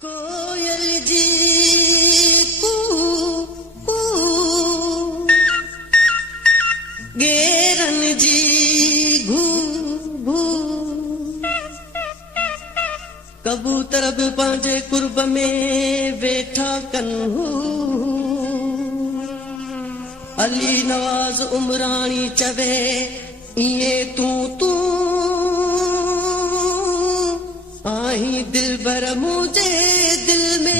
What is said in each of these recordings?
कोयल जी कू कू, गेरन जी घू घू, कबूतर बि पंहिंजे कुर्ब में वेठा कनि। अली नवाज़ उमराणी चवे इएं तूं आहीं दिलबर मुझे दिल में।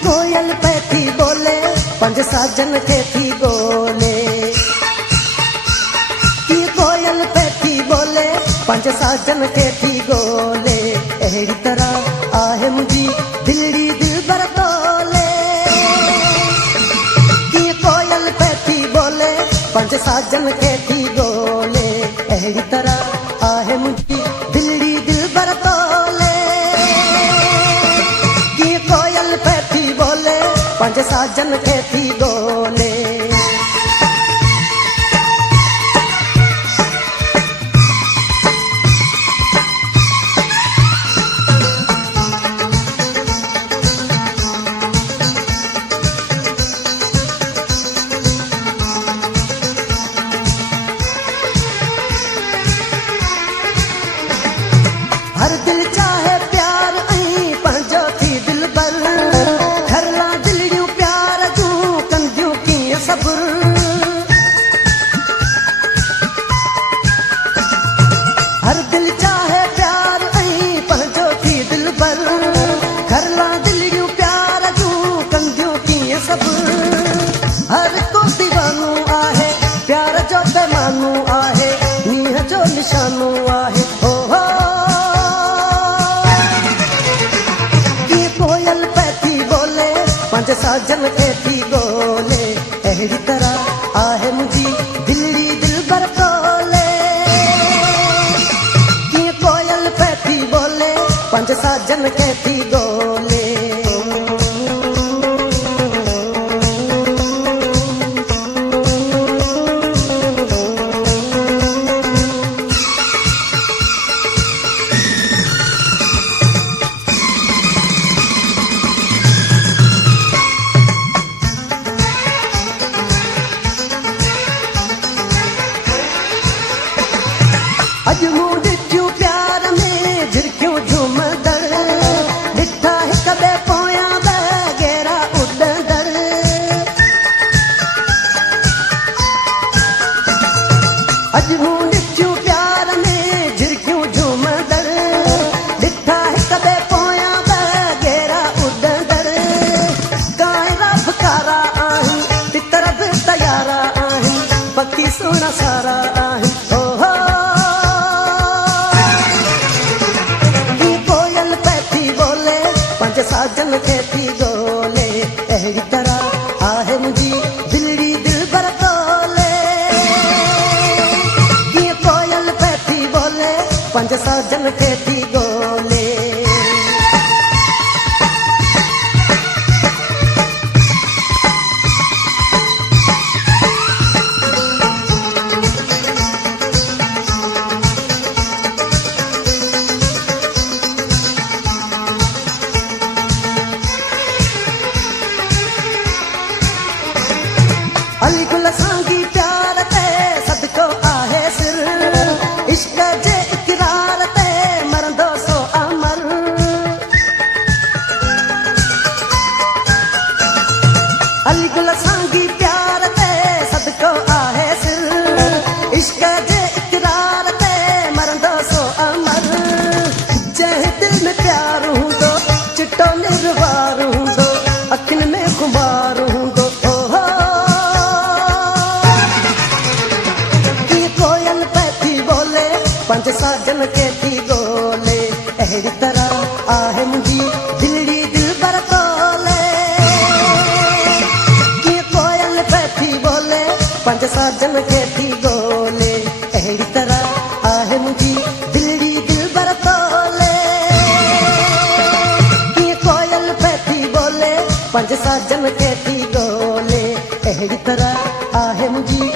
कोयल पे थी बोले पंज साजन के थी बोले, की कोयल पे थी बोले पंज साजन के थी बोले। अहिड़ी तरह आहे मुझी दिलड़ी दिलबर तोले, की कोयल पे थी बोले पंज साजन के थी बोले। अहिड़ी तरह आहे मुझी दिलड़ी दिलबर तोले, की कोयल पे थी बोले पंज साजन के थी बोले। हर दिल चाहे प्यार ऐं पंहिंजो थी दिलबर, घरला दिलियूं प्यार जूं कंदियूं कीअं सब्र। हर दिल चाहे प्यार ऐं पंहिंजो थी दिलबर, घरला दिलियूं प्यार जूं कंदियूं कीअं सब्र। हर को दीवानो आहे प्यार जो पैमानो आहे, नीह जो निशानो आहे। पंज साजन के थी बोले, अहिड़ी तरह आहे मुझी दिलड़ी दिलबर तोले, कीअं कोयल पे थी बोले पंज साजन के थी बोले। अॼु मूं ॾिठियूं प्यार में झिरकियूं झूमंदड़, ॾिठा हिक ॿिए पोयां बग़ैरा उॾंदड़। अॼु मूं ॾिठियूं प्यार में झिरकियूं झूमंदड़, ॾिठा हिक ॿिए पोयां बग़ैरा उॾंदड़। कायरा फकारा आहिनि तितर बि तयारा आहिनि, पकी सुहिणा सारा आहिनि। साजन के थी बोले, अहिड़ी तरह आहे मुझी दिलड़ी दिलबर तोले, कीअं कोयल पे थी बोले पंज साजन के थी बोले। अली गुल सांगी प्यार ते सदको आहे सिर, इश्क जे इकरार ते मरंदो सो अमर। अली गुल सांगी प्यार ते सदको आहे सिर, इश्क जे इकरार ते मरंदो सो अमर। जंहिं दिल में प्यार हूंदो चिट्टो पंज साजन के थी गोले अहिड़ी तरह आहे मुंहिंजी दिलड़ी दिलबर तोले कीअं कोयल बैठी बोले पंज साजन के थी गोले अहिड़ी तरह आहे मुंहिंजी दिलड़ी दिलबर तोले कीअं कोयल बैठी बोले पंज साजन के थी गोले अहिड़ी तरह आहे मुंहिंजी